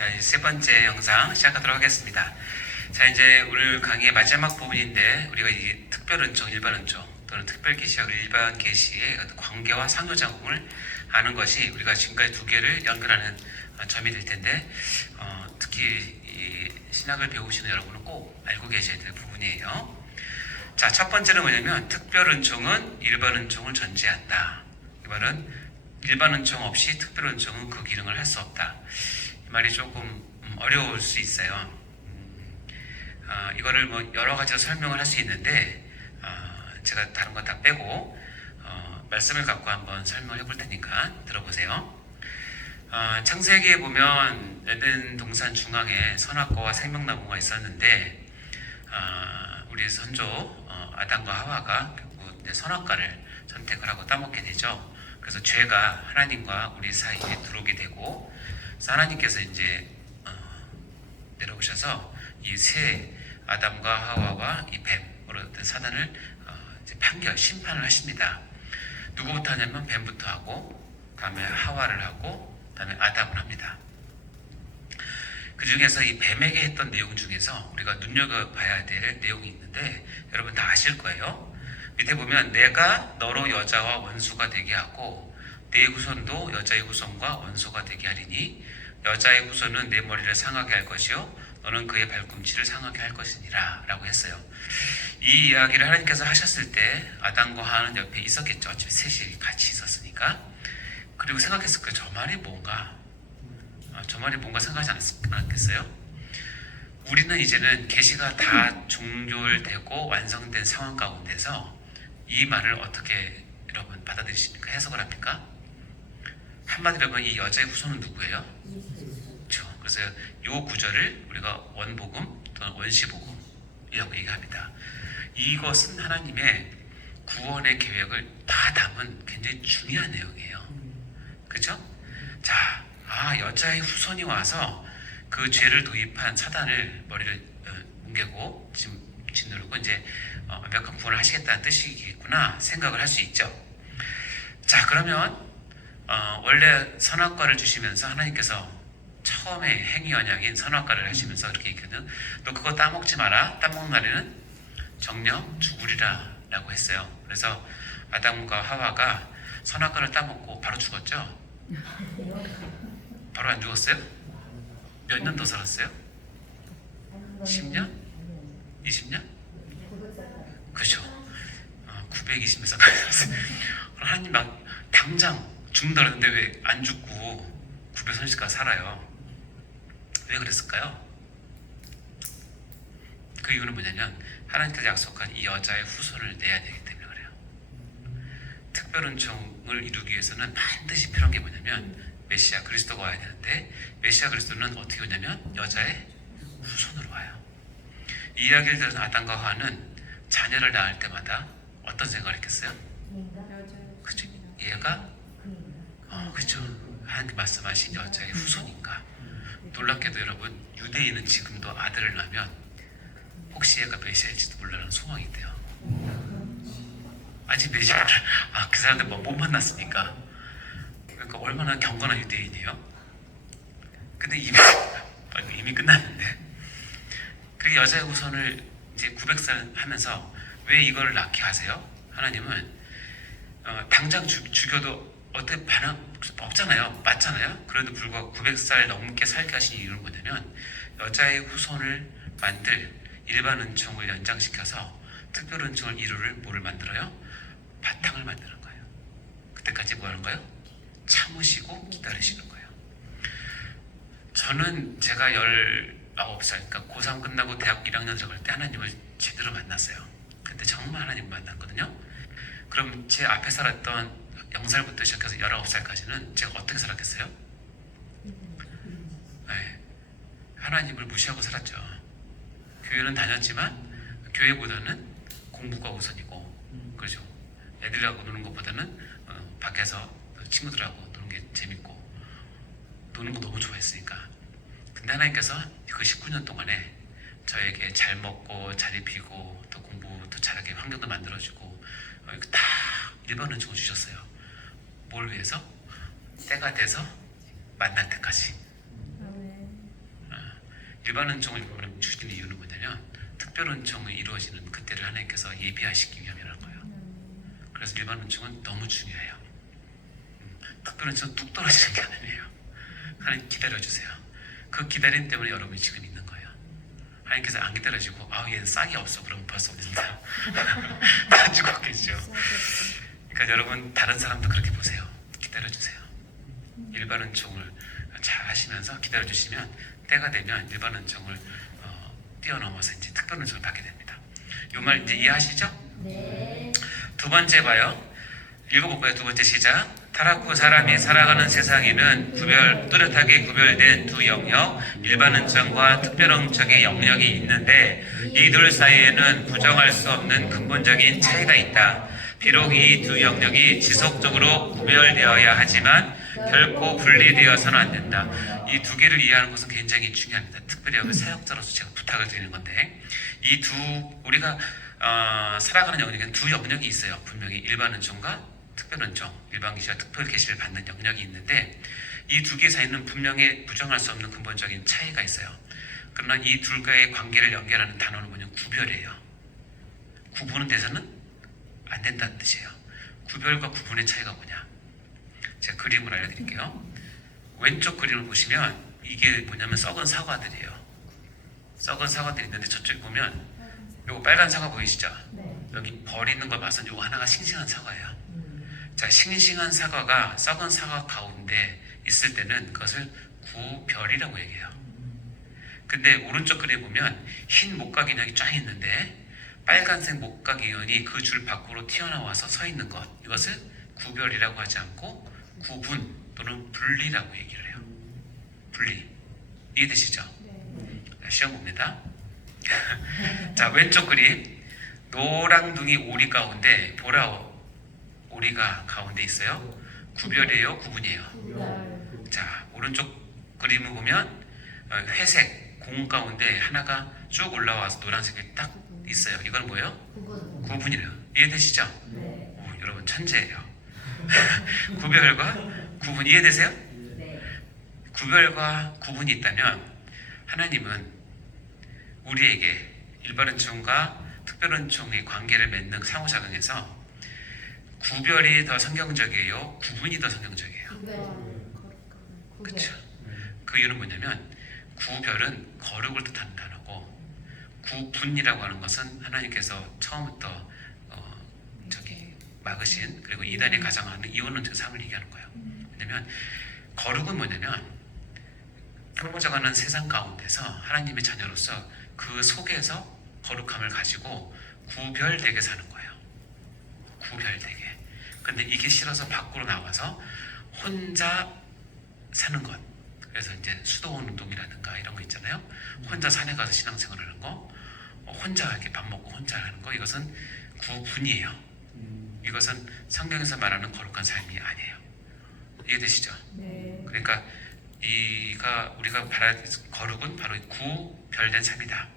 자, 이제 세 번째 영상 시작하도록 하겠습니다. 자, 이제 오늘 강의의 마지막 부분인데 우리가 이 특별은총, 일반은총 또는 특별계시하고 일반 계시의 관계와 상호작용을 아는 것이 우리가 지금까지 두 개를 연결하는 점이 될 텐데 특히 이 신학을 배우시는 여러분은 꼭 알고 계셔야 될 부분이에요. 자, 첫 번째는 뭐냐면 특별은총은 일반은총을 전제한다. 이 말은 일반은총 없이 특별은총은 그 기능을 할 수 없다. 이 말이 조금 어려울 수 있어요. 이거를 뭐 여러 가지로 설명을 할 수 있는데 제가 다른 거 다 빼고 말씀을 갖고 한번 설명해 볼 테니까 들어보세요. 창세기에 보면 에덴 동산 중앙에 선악과와 생명나무가 있었는데 우리 선조 아담과 하와가 결국 선악과를 선택을 하고 따먹게 되죠. 그래서 죄가 하나님과 우리 사이에 들어오게 되고, 그래서 하나님께서 이제 내려오셔서 이 세 아담과 하와와 이 뱀으로 된 사단을 이제 심판을 하십니다. 누구부터 하냐면 뱀부터 하고, 다음에 하와를 하고, 다음에 아담을 합니다. 그 중에서 이 뱀에게 했던 내용 중에서 우리가 눈여겨봐야 될 내용이 있는데 여러분 다 아실 거예요. 밑에 보면 내가 너로 여자와 원수가 되게 하고 내 후손도 여자의 후손과 원수가 되게 하리니 여자의 후손은 내 머리를 상하게 할 것이요 너는 그의 발꿈치를 상하게 할 것이니라 라고 했어요. 이 이야기를 하나님께서 하셨을 때 아담과 하와는 옆에 있었겠죠. 어차피 셋이 같이 있었으니까. 그리고 생각했을 거예요. 저 말이 뭔가 생각하지 않았겠어요? 우리는 이제는 계시가 다 종결되고 완성된 상황 가운데서 이 말을 어떻게 여러분 받아들이십니까? 해석을 합니까? 한마디로 하면 이 여자의 후손은 누구예요? 그렇죠. 그래서 이 구절을 우리가 원복음 또는 원시복음이라고 얘기합니다. 이것은 하나님의 구원의 계획을 다 담은 굉장히 중요한 내용이에요. 그렇죠? 자, 여자의 후손이 와서 그 죄를 도입한 사단을 머리를 뭉개고 짓누르고 이제 완벽한 구원을 하시겠다는 뜻이겠구나 생각을 할 수 있죠. 자, 그러면 원래 선악과를 주시면서 하나님께서 처음에 행위 언약인 선악과를 하시면서 이렇게 얘기하거든요. 너 그거 따먹지 마라. 따먹는 날에는 정령 죽으리라 라고 했어요. 그래서 아담과 하와가 선악과를 따먹고 바로 죽었죠. 바로 안 죽었어요? 몇 년 더 살았어요? 10년? 20년? 그렇죠. 920몇 살까지 살았어요. 하나님 막 당장 죽는다 그랬는데 왜 안 죽고 930까지 살아요? 왜 그랬을까요? 그 이유는 뭐냐면 하나님께서 약속한 이 여자의 후손을 내야 되기 때문에 그래요. 특별은총을 이루기 위해서는 반드시 필요한 게 뭐냐면 메시아 그리스도가 와야 되는데 메시아 그리스도는 어떻게 오냐면 여자의 후손으로 와요. 이 이야기를 들은 아담과 하와는 자녀를 낳을 때마다 어떤 생각을 했겠어요? 그렇죠. 얘가 그렇죠. 하나님 말씀하신 여자의 후손인가. 놀랍게도 여러분 유대인은 지금도 아들을 낳으면 혹시 얘가 메시아일지도 몰라라는 소망이 있대요. 아직 메시아를 그 사람들 못 만났으니까. 그러니까 얼마나 경건한 유대인이에요. 근데 이미 끝났는데. 그 여자의 후손을 이제 900살 하면서 왜 이걸 낳게 하세요? 하나님은 당장 죽여도 어떻게 반응 없잖아요. 맞잖아요. 그래도 불구하고 900살 넘게 살게 하신 이유는 뭐냐면 여자의 후손을 만들 일반 은총을 연장시켜서 특별 은총을 이루를 뭐를 만들어요? 바탕을 만드는 거예요. 그때까지 뭐 하는 거예요? 참으시고 기다리시는 거예요. 저는 제가 19살, 그러니까 고3 끝나고 대학 1학년 들어갈 때 하나님을 제대로 만났어요. 그때 정말 하나님 만났거든요. 그럼 제 앞에 살았던 0살부터 시작해서 19살까지는 제가 어떻게 살았겠어요? 네, 하나님을 무시하고 살았죠. 교회는 다녔지만 교회보다는 공부가 우선이고, 그렇죠. 애들하고 노는 것보다는 밖에서 친구들하고 노는 게 재밌고 노는 거 너무 좋아했으니까. 근데 하나님께서 그 19년 동안에 저에게 잘 먹고 잘 입히고 또 공부도 잘하게 환경도 만들어주고 다 일반 은총을 주셨어요. 뭘 위해서? 때가 돼서 만날 때까지. 일반 은총을 주시는 이유는 뭐냐면 특별 은총이 이루어지는 그때를 하나님께서 예비하시기 위함이라는 거예요. 그래서 일반 은총은 너무 중요해요. 특별 은총은 뚝 떨어지는 게 아니에요. 하나님 기다려주세요. 그 기다림 때문에 여러분이 지금 있는 거예요. 하나님께서 안 기다려주고 얘는 싹이 없어 그러면 벌써 없는다. 다 죽었겠죠. 그러니까 여러분 다른 사람도 그렇게 보세요. 기다려주세요. 일반 은총을 잘 하시면서 기다려주시면 때가 되면 일반 은총을 뛰어넘어서 이제 특별 은총을 받게 됩니다. 이 말 이제 이해하시죠? 네. 두 번째 봐요. 읽어볼까요? 두 번째 시작. 타락후 사람이 살아가는 세상에는 뚜렷하게 구별된 두 영역, 일반 은총과 특별 은총의 영역이 있는데 이 둘 사이에는 부정할 수 없는 근본적인 차이가 있다. 비록 이 두 영역이 지속적으로 구별되어야 하지만 결코 분리되어서는 안 된다. 이 두 개를 이해하는 것은 굉장히 중요합니다. 특별히 여기 사역자로서 제가 부탁을 드리는 건데 우리가 살아가는 영역에는 두 영역이 있어요. 분명히 일반 은총과 특별 은총, 일반 계시와 특별 계시를 받는 영역이 있는데 이 두 개 사이는 분명히 부정할 수 없는 근본적인 차이가 있어요. 그러나 이 둘과의 관계를 연결하는 단어는 뭐냐면 구별이에요. 구분은 돼서는 안 된다는 뜻이에요. 구별과 구분의 차이가 뭐냐? 제가 그림을 알려드릴게요. 왼쪽 그림을 보시면 이게 뭐냐면 썩은 사과들이에요. 썩은 사과들이 있는데 저쪽에 보면 요거 빨간 사과 보이시죠? 여기 버리는 걸 봐서 요거 하나가 싱싱한 사과예요. 자, 싱싱한 사과가 썩은 사과 가운데 있을 때는 그것을 구별이라고 얘기해요. 근데 오른쪽 그림에 보면 흰 목각 인형이 쫙 있는데 빨간색 목각 인형이 그 줄 밖으로 튀어나와서 서 있는 것, 이것을 구별이라고 하지 않고 구분 또는 분리라고 얘기를 해요. 분리. 이해되시죠? 시험 봅니다. 자, 왼쪽 그림 노랑둥이 오리 가운데 보라 오리가 가운데 있어요. 구별이에요? 구분이에요? 자, 오른쪽 그림을 보면 회색 공 가운데 하나가 쭉 올라와서 노란색이 딱 있어요. 이건 뭐예요? 구분이래요. 이해되시죠? 오, 여러분 천재예요. 구별과 구분 이해되세요? 구별과 구분이 있다면 하나님은 우리에게 일반 은총과 특별 은총의 관계를 맺는 상호작용에서 구별이 더 성경적이에요? 구분이 더 성경적이에요? 그렇죠. 그 이유는 뭐냐면 구별은 거룩을 뜻하는 단어고 구분이라고 하는 것은 하나님께서 처음부터 막으신 그리고 이단이 가장하는 이혼론적 삶을 얘기하는 거예요. 왜냐면 거룩은 뭐냐면 펼쳐가는 세상 가운데서 하나님의 자녀로서 그 속에서 거룩함을 가지고 구별되게 사는 거예요. 구별되게. 근데 이게 싫어서 밖으로 나와서 혼자 사는 것. 그래서 이제 수도원 운동이라든가 이런 거 있잖아요. 혼자 산에 가서 신앙생활을 하는 거, 혼자 이렇게 밥 먹고 혼자 하는 거, 이것은 구분이에요. 이것은 성경에서 말하는 거룩한 삶이 아니에요. 이해되시죠? 네. 그러니까 우리가 바랄 거룩은 바로 구별된 삶이다.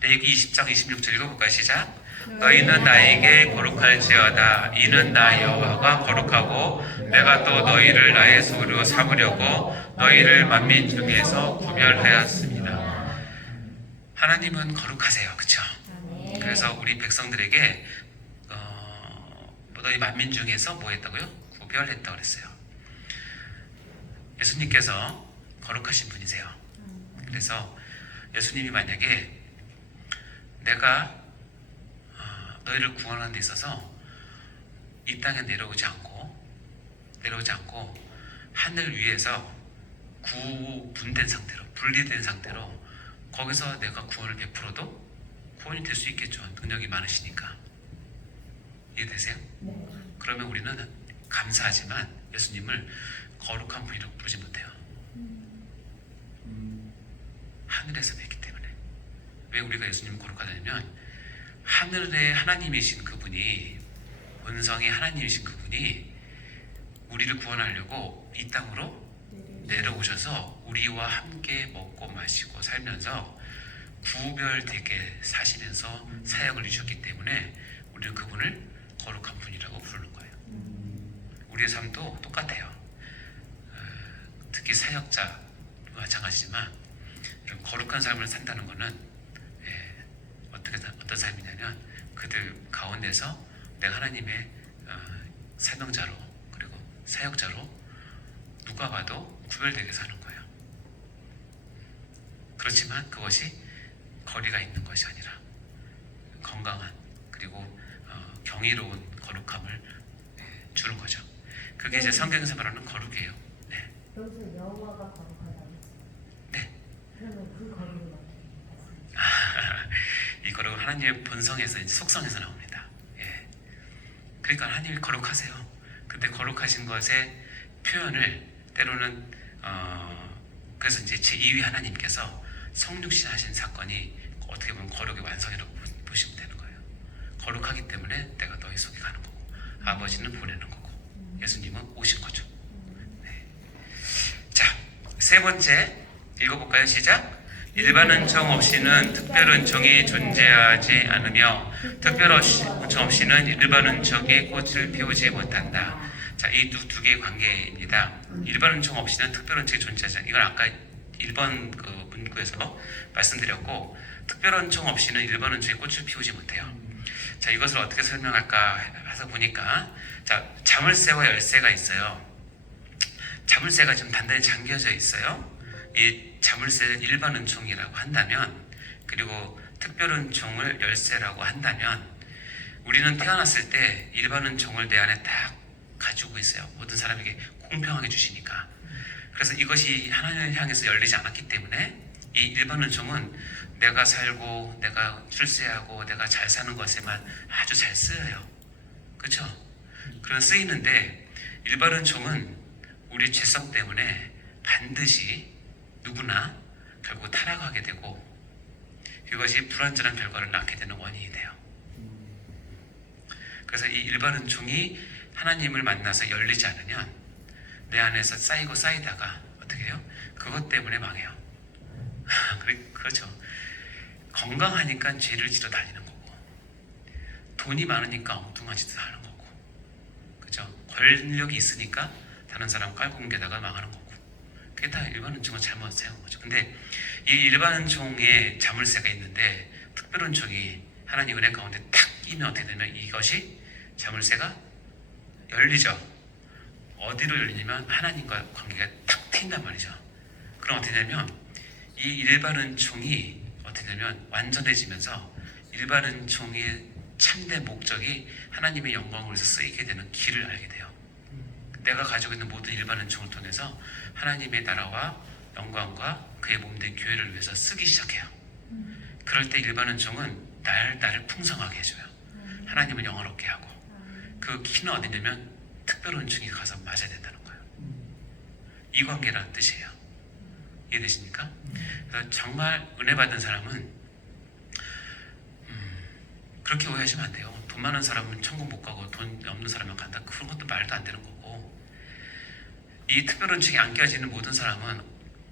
레위기 20장 26절 읽어볼까요? 시작. 너희는 나에게 거룩할지어다. 이는 나 여호와가 거룩하고 내가 또 너희를 나의 소유로 삼으려고 너희를 만민 중에서 구별하였습니다. 하나님은 거룩하세요. 그렇죠? 그래서 우리 백성들에게 너희 만민 중에서 뭐 했다고요? 구별했다고 그랬어요. 예수님께서 거룩하신 분이세요. 그래서 예수님이 만약에 내가 너희를 구원하는 데 있어서 이 땅에 내려오지 않고 하늘 위에서 구분된 상태로, 분리된 상태로 거기서 내가 구원을 베풀어도 구원이 될 수 있겠죠. 능력이 많으시니까. 이해되세요? 네. 그러면 우리는 감사하지만 예수님을 거룩한 분이라고 부르지 못해요. 하늘에서 뵙기 때문에. 왜 우리가 예수님을 거룩하냐면 하늘의 하나님이신 그분이, 본성의 하나님이신 그분이 우리를 구원하려고 이 땅으로 내려오셔서 우리와 함께 먹고 마시고 살면서 구별되게 사시면서 사역을 주셨기 때문에 우리는 그분을 거룩한 분이라고 부르는 거예요. 우리의 삶도 똑같아요. 특히 사역자 마찬가지지만 거룩한 삶을 산다는 것은 어떤 삶이냐면 그들 가운데서 내가 하나님의 사명자로 그리고 사역자로 누가 봐도 구별되게 사는 거예요. 그렇지만 그것이 거리가 있는 것이 아니라 건강한 그리고 경이로운 거룩함을 주는 거죠. 그게 이제 성경에서 말하는 거룩이에요. 네. 여기서 여호와가 거룩하다고 했어요. 네. 그러면 그 거룩을 어떻게 말씀하세요? 이 거룩은 하나님의 본성에서 이제 속성에서 나옵니다. 예. 그러니까 하나님이 거룩하세요. 근데 거룩하신 것의 표현을 때로는 그래서 이제 제2위 하나님께서 성육신 하신 사건이 어떻게 보면 거룩의 완성이라고 보시면 되는 거예요. 거룩하기 때문에 내가 너희 속에 가는 거고 아버지는 보내는 거고 예수님은 오신 거죠. 네. 자, 세 번째 읽어볼까요? 시작. 일반 은총 없이는 특별 은총이 존재하지 않으며 특별 은총 없이는 일반 은총이 꽃을 피우지 못한다. 자, 이 두 개의 관계입니다. 일반 은총 없이는 특별 은총이 존재하지 않는다. 이건 아까 1번 그 문구에서 말씀드렸고 특별 은총 없이는 일반 은총이 꽃을 피우지 못해요. 자, 이것을 어떻게 설명할까 해서 보니까 자, 자물쇠와 열쇠가 있어요. 자물쇠가 좀 단단히 잠겨져 있어요. 이 자물쇠는 일반 은총이라고 한다면 그리고 특별 은총을 열쇠라고 한다면 우리는 태어났을 때 일반 은총을 내 안에 딱 가지고 있어요. 모든 사람에게 공평하게 주시니까. 그래서 이것이 하나님을 향해서 열리지 않았기 때문에 이 일반 은총은 내가 살고 내가 출세하고 내가 잘 사는 것에만 아주 잘 쓰여요. 그렇죠? 그런 쓰이는데 일반 은총은 우리 죄성 때문에 반드시 누구나 결국 타락하게 되고 그것이 불완전한 결과를 낳게 되는 원인이 돼요. 그래서 이 일반 은총이 하나님을 만나서 열리지 않으면 내 안에서 쌓이고 쌓이다가 어떻게 해요? 그것 때문에 망해요. 그렇죠. 건강하니까 죄를 지러 다니는 거고 돈이 많으니까 엉뚱한 짓을 하는 거고 그렇죠. 권력이 있으니까 다른 사람 깔고 옮겨다가 망하는 거고 그게 다 일반 은총을 잘못 세운 거죠. 근데 이 일반 은총에 자물쇠가 있는데 특별 은총이 하나님 은혜 가운데 탁 끼면 어떻게 되면 이것이 자물쇠가 열리죠. 어디로 열리냐면 하나님과 관계가 탁 트인단 말이죠. 그럼 어떻게 되냐면 이 일반 은총이 어떻게 되냐면 완전해지면서 일반 은총의 참된 목적이 하나님의 영광을 위해서 쓰이게 되는 길을 알게 돼요. 내가 가지고 있는 모든 일반 은총을 통해서 하나님의 나라와 영광과 그의 몸된 교회를 위해서 쓰기 시작해요. 그럴 때 일반 은총은 나를 풍성하게 해줘요. 하나님은 영화롭게 하고 그 키는 어디냐면 특별 은총이 가서 맞아야 된다는 거예요. 이 관계라는 뜻이에요. 이해되십니까? 그래서 정말 은혜 받은 사람은 그렇게 오해하시면 안 돼요. 돈 많은 사람은 천국 못 가고 돈 없는 사람은 간다. 그런 것도 말도 안 되는 거고 이 특별 은총이 안 껴지는 모든 사람은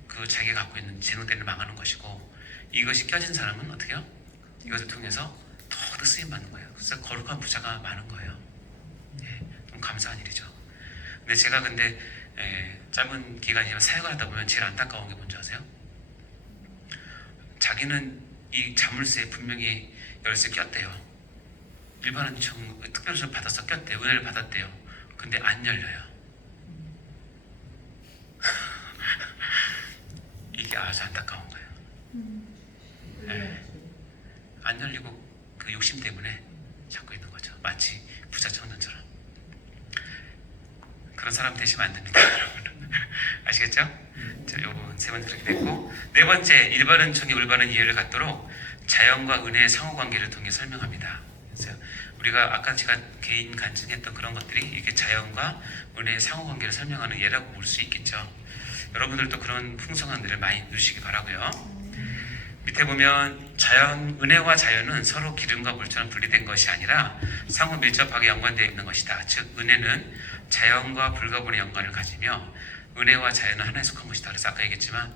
그 자기가 갖고 있는 재능들을 망하는 것이고 이것이 껴진 사람은 어떻게 해요? 이것을 통해서 더욱더 쓰임받는 거예요. 그래서 거룩한 부자가 많은 거예요. 좀 감사한 일이죠. 근데 제가 짧은 기간이지만 사역을 하다 보면 제일 안타까운 게 뭔지 아세요? 자기는 이 자물쇠에 분명히 열쇠 꼈대요. 일반 은총 특별 은총 받아서 꼈대요. 은혜를 받았대요. 근데 안 열려요. 이게 아주 안타까운 거예요. 안 열리고 그 욕심 때문에 잡고 있는 거죠. 마치 부자 청년처럼. 그런 사람 되시면 안 됩니다, 여러분. 아시겠죠? 자, 요 부분 세 번째 그렇게 됐고 네 번째 일반 은총이 올바른 이해를 갖도록 자연과 은혜의 상호관계를 통해 설명합니다. 그래서 우리가 아까 제가 개인 간증했던 그런 것들이 이렇게 자연과 은혜의 상호관계를 설명하는 예라고 볼 수 있겠죠. 여러분들도 그런 풍성한 은혜를 많이 누리시기 바라고요. 밑에 보면 은혜와 자연은 서로 기름과 물처럼 분리된 것이 아니라 상호 밀접하게 연관되어 있는 것이다. 즉 은혜는 자연과 불가분의 연관을 가지며 은혜와 자연은 하나에 속한 것이다. 그래서 아까 얘기했지만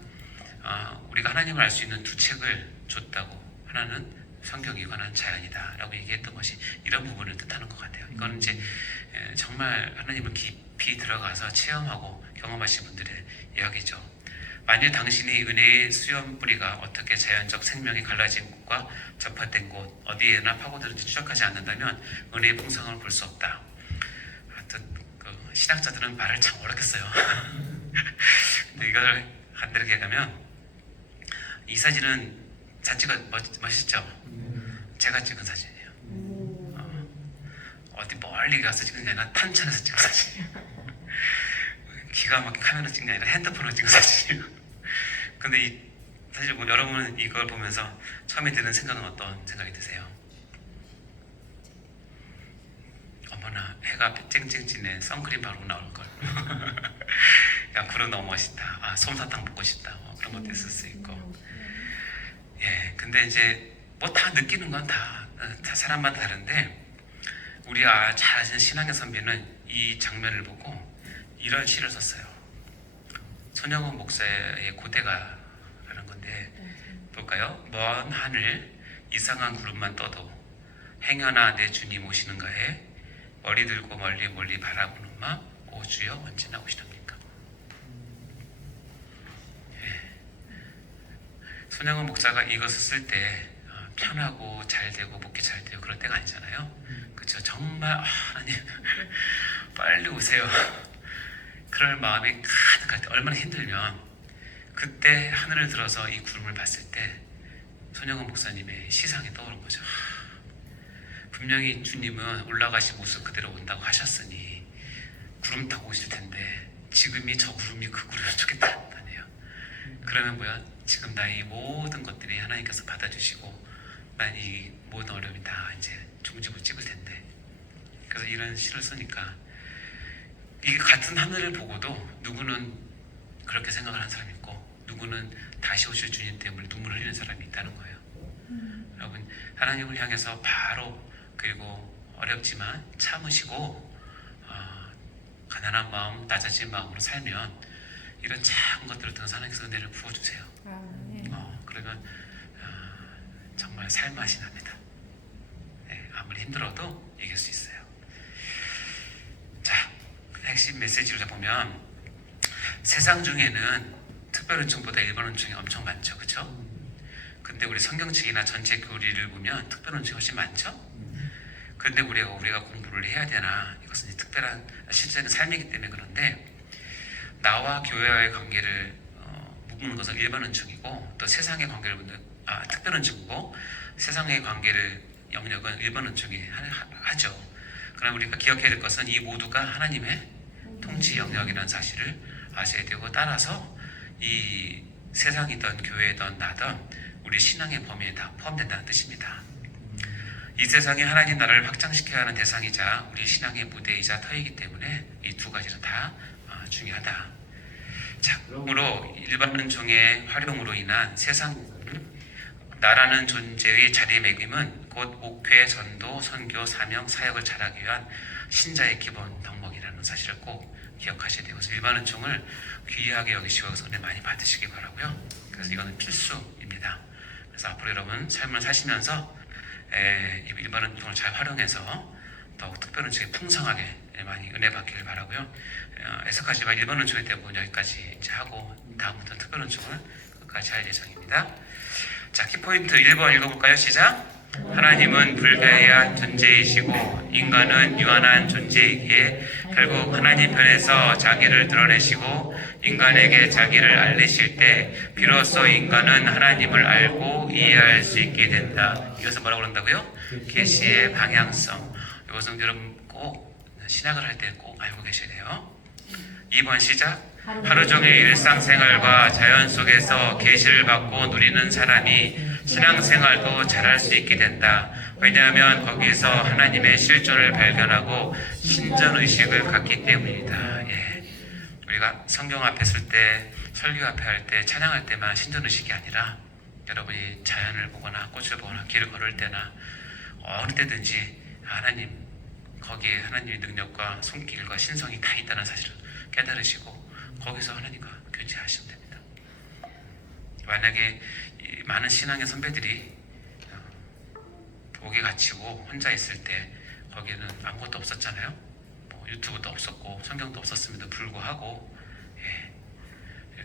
우리가 하나님을 알 수 있는 두 책을 줬다고. 하나는 성경이고 하나는 자연이다 라고 얘기했던 것이 이런 부분을 뜻하는 것 같아요. 이거는 이제 정말 하나님을 깊이 들어가서 체험하고 경험하신 분들의 이야기죠. 만일 당신이 은혜의 수염 뿌리가 어떻게 자연적 생명이 갈라진 곳과 접합된 곳 어디에나 파고들든지 추적하지 않는다면 은혜의 풍성함을 볼 수 없다. 하여튼 그 신학자들은 말을 참 어렵게 써요. 근데 이걸 간단하게 가면 이 사진은 자체가 멋있죠? 제가 찍은 사진이에요. 어디 멀리 가서 찍은 게 아니라 탄천에서 찍은 사진이에요. 기가 막힌 카메라 찍은 게 아니라 핸드폰으로 찍은 사진이에요. 근데 사실 뭐 여러분은 이걸 보면서 처음에 드는 생각은 어떤 생각이 드세요? 어머나 해가 쨍쨍 지네, 선크림 바르고 나올걸. 야 구름 너무 멋있다. 아 솜사탕 먹고 싶다. 그런 것도 있을 수 있고. 예, 근데 이제 뭐 다 느끼는 건 다 사람마다 다른데 우리가 잘 아시는 신앙의 선배는 이 장면을 보고 이런 시를 썼어요. 손영원 목사의 고대가라는 건데 볼까요? 먼 하늘 이상한 구름만 떠도 행여나 내 주님 오시는가에 머리 들고 멀리 멀리 바라보는 마 오 주여 언제나 오시렵니까? 손영원 목사가 이것을 쓸 때 편하고 잘 되고 먹기 잘 되고 그럴 때가 아니잖아요. 그렇죠? 정말 하나님 빨리 오세요. 그럴 마음이 가득할 때 얼마나 힘들면 그때 하늘을 들어서 이 구름을 봤을 때 손영원 목사님의 시상이 떠오른 거죠. 분명히 주님은 올라가신 모습 그대로 온다고 하셨으니 구름 타고 오실 텐데 지금이 저 구름이 그 구름이면 좋겠다는 거예요. 그러면 뭐야? 지금 나의 모든 것들이 하나님께서 받아주시고 난 이 모든 어려움이 다 이제 종지부 찍을 텐데. 그래서 이런 시를 쓰니까 이 같은 하늘을 보고도 누구는 그렇게 생각을 하는 사람이 있고 누구는 다시 오실 주님 때문에 눈물을 흘리는 사람이 있다는 거예요. 여러분 하나님을 향해서 바로 그리고 어렵지만 참으시고 가난한 마음, 낮아진 마음으로 살면 이런 작은 것들을 통해서 하나님께서 은혜를 부어주세요. 그러면 정말 살맛이 납니다. 네, 아무리 힘들어도 이길 수 있어요. 자, 핵심 메시지를 보면 세상 중에는 특별은총보다 일반은총이 엄청 많죠, 그렇죠? 근데 우리 성경책이나 전체 교리를 보면 특별은총이 훨씬 많죠? 근데 우리가 공부를 해야 되나? 이것은 이제 특별한 실제는 삶이기 때문에 그런데 나와 교회와의 관계를 묶는 것은 일반은총이고 또 세상의 관계를 묶는 특별은총이고 세상의 관계를 영역은 일반은총이 하죠. 그러나 우리가 기억해야 될 것은 이 모두가 하나님의 통치 영역이라는 사실을 아셔야 되고 따라서 이 세상이든 교회든 나든 우리 신앙의 범위에 다 포함된다는 뜻입니다. 이 세상에 하나님 나라를 확장시켜야 하는 대상이자 우리 신앙의 무대이자 터이기 때문에 이 두 가지는 다 중요하다. 자, 그러므로 일반은총의 활용으로 인한 세상 나라는 존재의 자리매김은 곧 목회, 전도, 선교, 사명, 사역을 잘하기 위한 신자의 기본 덕목이라는 사실을 꼭 기억하셔야 되고 일반은총을 귀하게 여기시고 은혜 많이 받으시기 바라고요. 그래서 이거는 필수입니다. 그래서 앞으로 여러분 삶을 사시면서 일반은총을 잘 활용해서 더욱 특별은총에 풍성하게 많이 은혜 받기를 바라고요. 애석하지만 일반은총에 대한 부분 여기까지 이제 하고 다음부터는 특별은총을 끝까지 할 예정입니다. 자, 키포인트 1번 읽어볼까요? 시작! 하나님은 불가해한 존재이시고 인간은 유한한 존재이기에 결국 하나님 편에서 자기를 드러내시고 인간에게 자기를 알리실 때 비로소 인간은 하나님을 알고 이해할 수 있게 된다. 이것은 뭐라고 그런다고요? 계시의 방향성. 이것은 여러분 꼭 신학을 할 때 꼭 알고 계셔야 돼요. 2번 시작! 하루 종일 일상생활과 자연 속에서 계시를 받고 누리는 사람이 신앙생활도 잘할 수 있게 된다. 왜냐하면 거기서 하나님의 실존을 발견하고 신전의식을 갖기 때문이다. 우리가 성경 앞에 쓸 때, 설교 앞에 할 때, 찬양할 때만 신전의식이 아니라 여러분이 자연을 보거나 꽃을 보거나 길을 걸을 때나 어느 때든지 하나님, 거기에 하나님의 능력과 손길과 신성이 다 있다는 사실을 깨달으시고 거기서 하나님과 교제하시면 됩니다. 만약에 많은 신앙의 선배들이 옥에 갇히고 혼자 있을 때 거기에는 아무것도 없었잖아요. 뭐 유튜브도 없었고 성경도 없었음에도 불구하고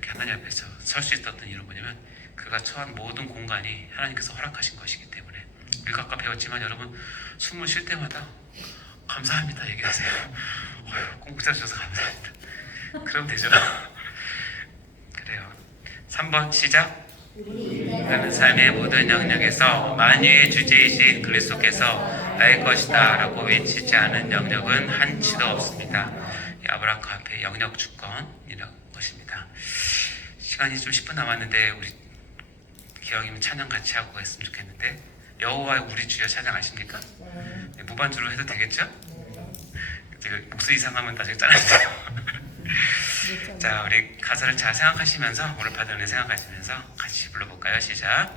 이렇게 하나님 앞에서 설 수 있었던 이유는 뭐냐면 그가 처한 모든 공간이 하나님께서 허락하신 것이기 때문에. 우리가 아까 배웠지만 여러분 숨을 쉴 때마다 감사합니다 얘기하세요. 공부 잘해주셔서 감사합니다. 그럼 되죠. 그래요. 3번 시작. 나는 삶의 모든 영역에서 만유의 주제이신 그리스도께서 나의 것이다 라고 외치지 않은 영역은 한치도 없습니다. 이 아브라함 앞에 영역 주권이라는 것입니다. 시간이 좀 10분 남았는데 우리 기왕이면 찬양 같이 하고 했으면 좋겠는데, 여호와 우리 주여 찬양 아십니까? 네, 무반주로 해도 되겠죠? 제가 목소리 이상하면 나중에 잘라주세요. 자, 우리 가사를 잘 생각하시면서, 오늘 받은 은혜 생각하시면서 같이 불러볼까요? 시작.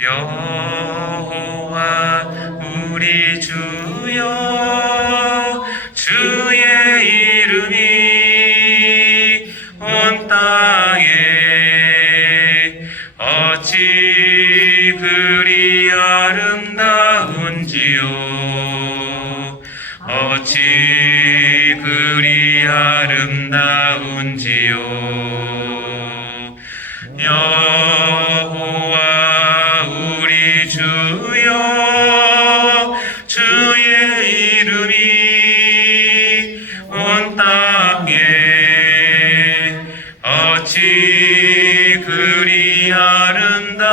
여호와 우리 주여, 주의 이름이 온 땅에 어찌 그리 아름다운지요, 어찌 그리 아름다운지요. 여호와 우리 주여, 주의 이름이 온 땅에 어찌 그리 아름다운지요,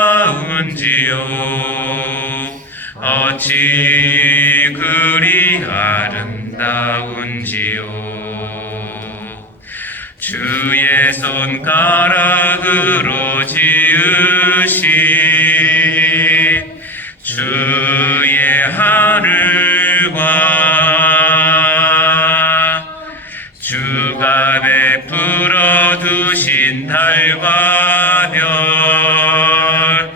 어찌 그리 아름다운지요. 주의 손가락으로 지으신 주의 하늘과 주가 베풀어 두신 달과 별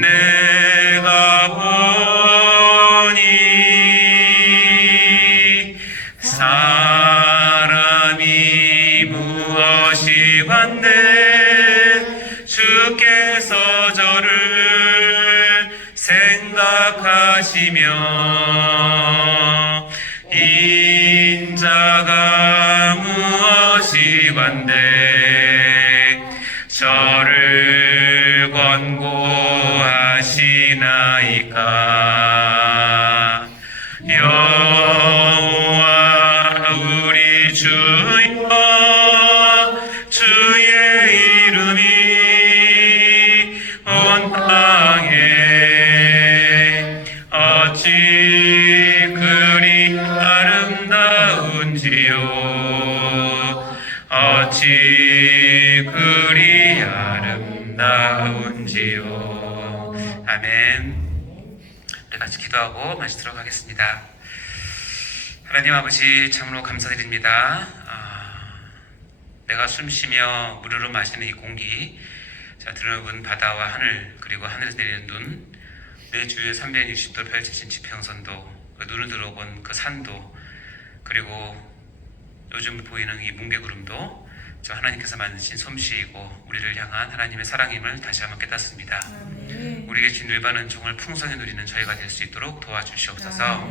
내가 보니 사람이 무엇이 관대 주께서 저를 생각하시며 인자가 무엇이 관대 저를 권고하시나이까. 여호와 우리 주여, 주의 이름이 온 땅에 어찌 그리 아름다운지요, 어찌 그리 아름다운지요. 아멘. 우리 같이 기도하고 다시 들어가겠습니다. 하나님 아버지, 참으로 감사드립니다. 내가 숨쉬며 무료로 마시는 이 공기, 자, 드넓은 바다와 하늘, 그리고 하늘에서 내리는 눈, 내 주위에 360도 펼쳐진 지평선도, 그 눈을 들어본 그 산도, 그리고 요즘 보이는 이 뭉게구름도 저 하나님께서 만드신 솜씨이고 우리를 향한 하나님의 사랑임을 다시 한번 깨닫습니다. 우리에게 주신 일반 은총을 풍성히 누리는 저희가 될 수 있도록 도와주시옵소서.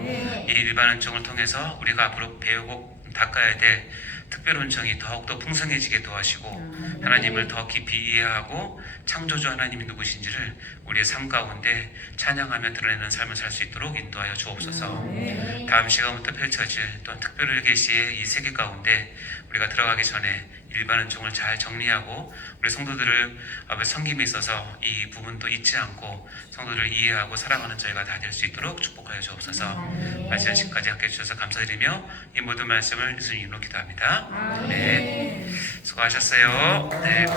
이 일반 은총을 통해서 우리가 앞으로 배우고 닦아야 될 특별 은총이 더욱더 풍성해지게 도와주시고 하나님을 더 깊이 이해하고 창조주 하나님이 누구신지를 우리의 삶 가운데 찬양하며 드러내는 삶을 살 수 있도록 인도하여 주옵소서. 다음 시간부터 펼쳐질 또한 특별 계시의 이 세계 가운데 우리가 들어가기 전에 일반 은총을 잘 정리하고 우리 성도들을 앞에 섬김에 있어서 이 부분도 잊지 않고 성도들을 이해하고 사랑하는 저희가 다 될 수 있도록 축복하여 주옵소서. 마지막 시간까지 함께 해주셔서 감사드리며 이 모든 말씀을 예수님 이름으로 기도합니다. 네, 수고하셨어요. 네.